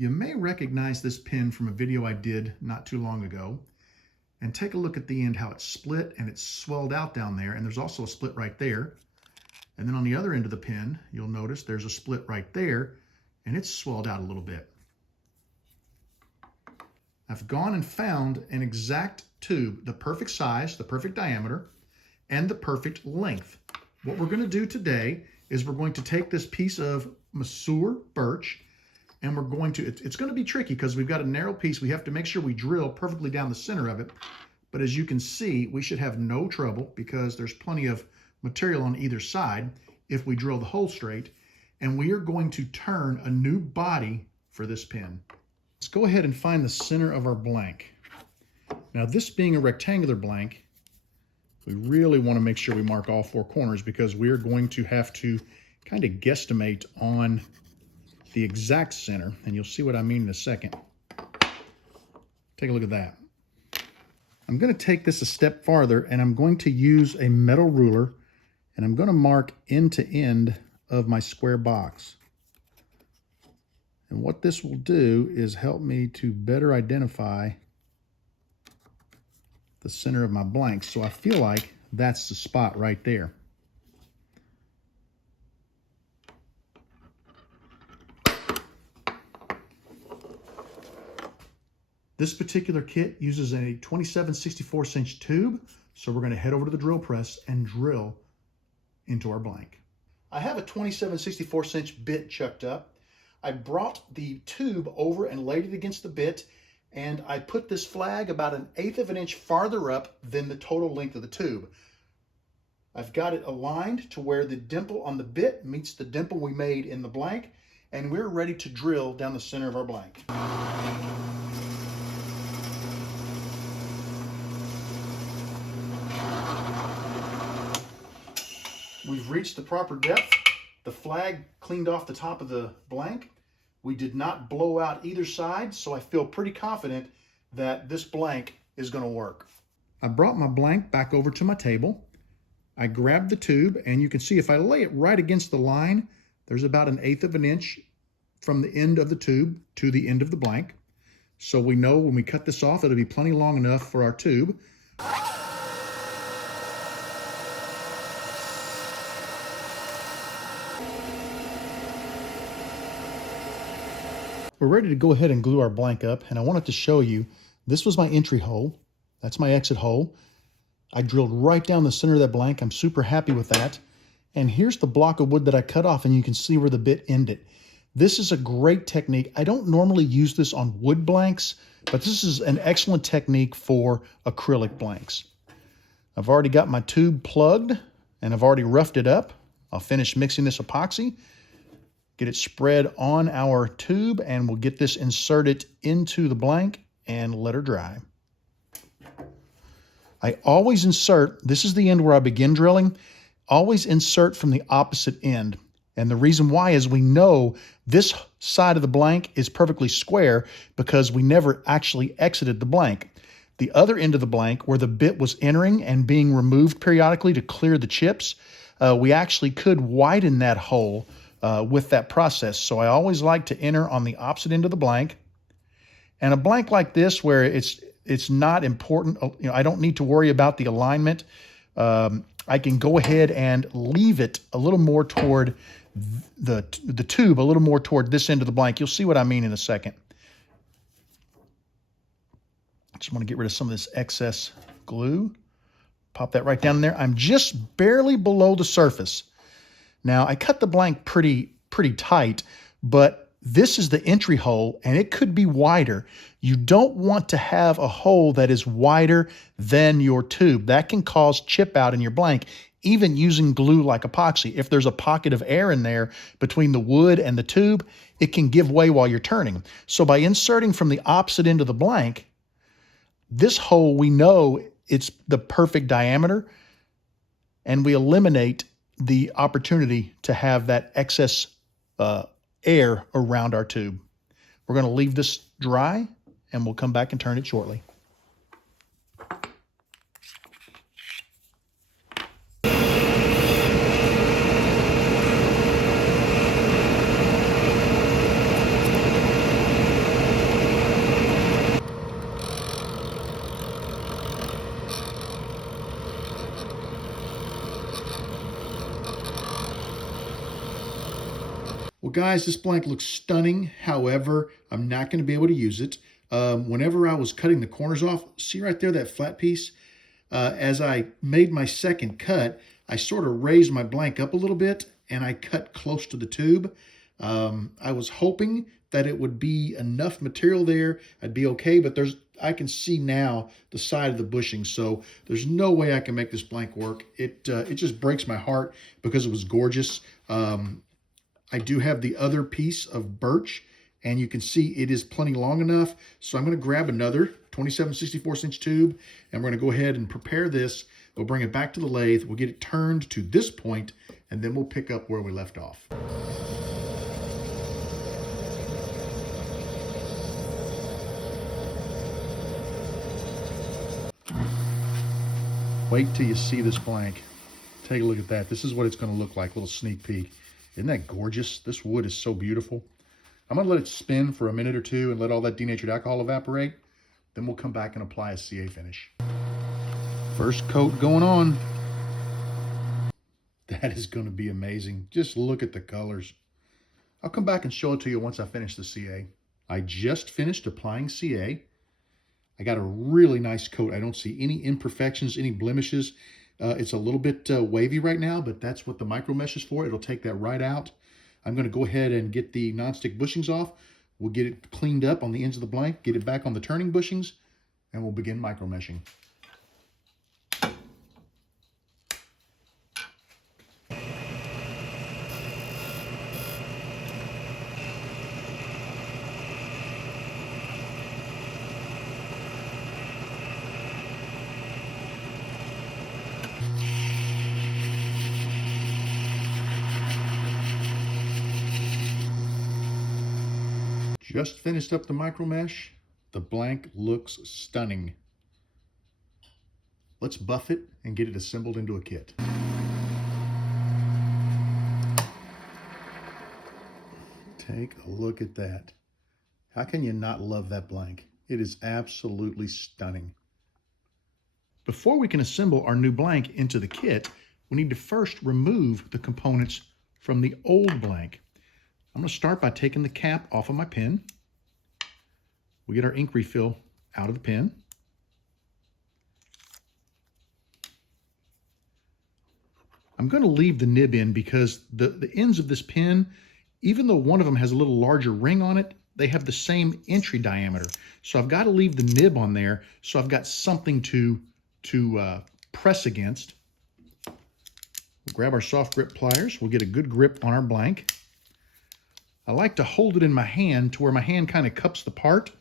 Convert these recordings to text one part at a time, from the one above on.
You may recognize this pin from a video I did not too long ago. And take a look at the end, how it's split and it's swelled out down there. And there's also a split right there. And then on the other end of the pin, you'll notice there's a split right there and it's swelled out a little bit. I've gone and found an exact tube, the perfect size, the perfect diameter, and the perfect length. What we're going to do today is we're going to take this piece of mature birch and we're going to, it's going to be tricky because we've got a narrow piece. We have to make sure we drill perfectly down the center of it. But as you can see, we should have no trouble because there's plenty of material on either side if we drill the hole straight. And we are going to turn a new body for this pin. Let's go ahead and find the center of our blank. Now, this being a rectangular blank, we really want to make sure we mark all four corners because we are going to have to kind of guesstimate on the exact center, and you'll see what I mean in a second. Take a look at that. I'm going to take this a step farther, and I'm going to use a metal ruler, and I'm going to mark end to end of my square box. And what this will do is help me to better identify the center of my blank. So I feel like that's the spot right there. This particular kit uses a 27/64" tube, so we're going to head over to the drill press and drill into our blank. I have a 27/64" bit chucked up. I brought the tube over and laid it against the bit, and I put this flag about 1/8 of an inch farther up than the total length of the tube. I've got it aligned to where the dimple on the bit meets the dimple we made in the blank, and we're ready to drill down the center of our blank. We've reached the proper depth. The flag cleaned off the top of the blank. We did not blow out either side, so I feel pretty confident that this blank is going to work. I brought my blank back over to my table. I grabbed the tube, and you can see if I lay it right against the line, there's about 1/8 of an inch from the end of the tube to the end of the blank. So we know when we cut this off, it'll be plenty long enough for our tube. We're ready to go ahead and glue our blank up, and I wanted to show you, this was my entry hole. That's my exit hole. I drilled right down the center of that blank. I'm super happy with that. And here's the block of wood that I cut off, and you can see where the bit ended. This is a great technique. I don't normally use this on wood blanks, but this is an excellent technique for acrylic blanks. I've already got my tube plugged, and I've already roughed it up. I'll finish mixing this epoxy, get it spread on our tube, and we'll get this inserted into the blank and let her dry. I always insert, this is the end where I begin drilling, always insert from the opposite end. And the reason why is we know this side of the blank is perfectly square because we never actually exited the blank. The other end of the blank, where the bit was entering and being removed periodically to clear the chips, we actually could widen that hole with that process. So I always like to enter on the opposite end of the blank. And a blank like this, where it's not important, I don't need to worry about the alignment. I can go ahead and leave it a little more toward the tube, a little more toward this end of the blank. You'll see what I mean in a second. I just want to get rid of some of this excess glue. Pop that right down in there. I'm just barely below the surface. Now, I cut the blank pretty tight, but this is the entry hole, and it could be wider. You don't want to have a hole that is wider than your tube. That can cause chip out in your blank, even using glue like epoxy. If there's a pocket of air in there between the wood and the tube, it can give way while you're turning. So by inserting from the opposite end of the blank, this hole, we know it's the perfect diameter, and we eliminate the opportunity to have that excess air around our tube. We're going to leave this dry, and we'll come back and turn it shortly. Well, guys, this blank looks stunning. However, I'm not going to be able to use it. Whenever I was cutting the corners off, see right there, that flat piece? As I made my second cut, I sort of raised my blank up a little bit and I cut close to the tube. I was hoping that it would be enough material there, I'd be okay, but I can see now the side of the bushing, so there's no way I can make this blank work. It just breaks my heart because it was gorgeous. I do have the other piece of birch, and you can see it is plenty long enough, so I'm going to grab another 27/64" tube, and we're going to go ahead and prepare this. We'll bring it back to the lathe, we'll get it turned to this point, and then we'll pick up where we left off. Wait till you see this blank. Take a look at that. This is what it's going to look like, a little sneak peek. Isn't that gorgeous? This wood is so beautiful. I'm going to let it spin for a minute or two and let all that denatured alcohol evaporate. Then we'll come back and apply a CA finish. First coat going on. That is going to be amazing. Just look at the colors. I'll come back and show it to you once I finish the CA. I just finished applying CA. I got a really nice coat. I don't see any imperfections, any blemishes. It's a little bit wavy right now, but that's what the micro mesh is for. It'll take that right out. I'm going to go ahead and get the nonstick bushings off. We'll get it cleaned up on the ends of the blank, get it back on the turning bushings, and we'll begin micro meshing. Just finished up the micro mesh. The blank looks stunning. Let's buff it and get it assembled into a kit. Take a look at that. How can you not love that blank? It is absolutely stunning. Before we can assemble our new blank into the kit, we need to first remove the components from the old blank. I'm going to start by taking the cap off of my pen. We get our ink refill out of the pen. I'm going to leave the nib in because the ends of this pen, even though one of them has a little larger ring on it, they have the same entry diameter. So I've got to leave the nib on there so I've got something to press against. We'll grab our soft grip pliers. We'll get a good grip on our blank. I like to hold it in my hand to where my hand kind of cups the part.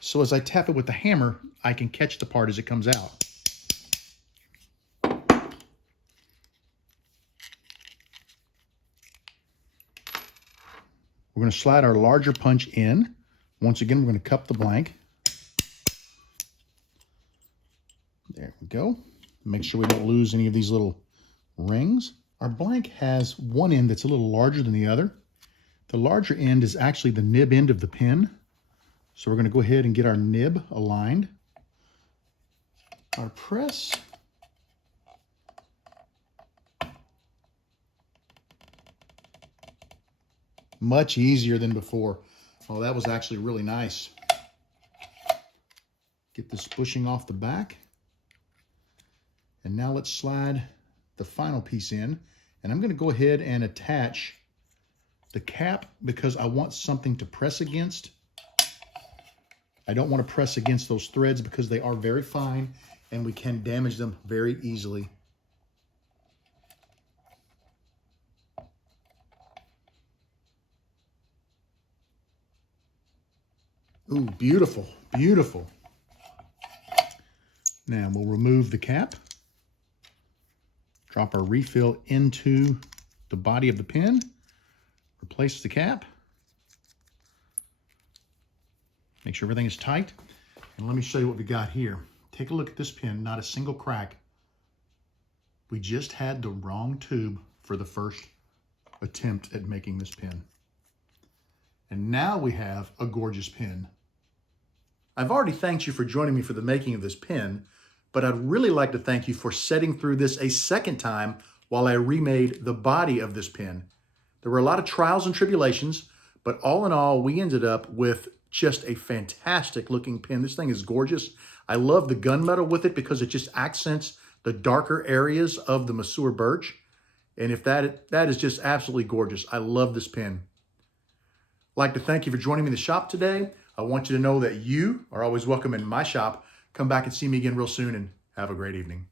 So as I tap it with the hammer, I can catch the part as it comes out. We're going to slide our larger punch in. Once again, we're going to cup the blank. There we go. Make sure we don't lose any of these little rings. Our blank has one end that's a little larger than the other. The larger end is actually the nib end of the pen. So we're going to go ahead and get our nib aligned. Our press. Much easier than before. Oh, that was actually really nice. Get this bushing off the back. And now let's slide the final piece in. And I'm going to go ahead and attach the cap because I want something to press against. I don't want to press against those threads because they are very fine and we can damage them very easily. Ooh, beautiful, beautiful. Now we'll remove the cap, drop our refill into the body of the pen, replace the cap, make sure everything is tight, and let me show you what we got here. Take a look at this pen, not a single crack. We just had the wrong tube for the first attempt at making this pen. And now we have a gorgeous pen. I've already thanked you for joining me for the making of this pen, but I'd really like to thank you for setting through this a second time while I remade the body of this pen. There were a lot of trials and tribulations, but all in all, we ended up with just a fantastic looking pin. This thing is gorgeous. I love the gunmetal with it because it just accents the darker areas of the Masseur birch. And if that is just absolutely gorgeous. I love this pin. I'd like to thank you for joining me in the shop today. I want you to know that you are always welcome in my shop. Come back and see me again real soon, and have a great evening.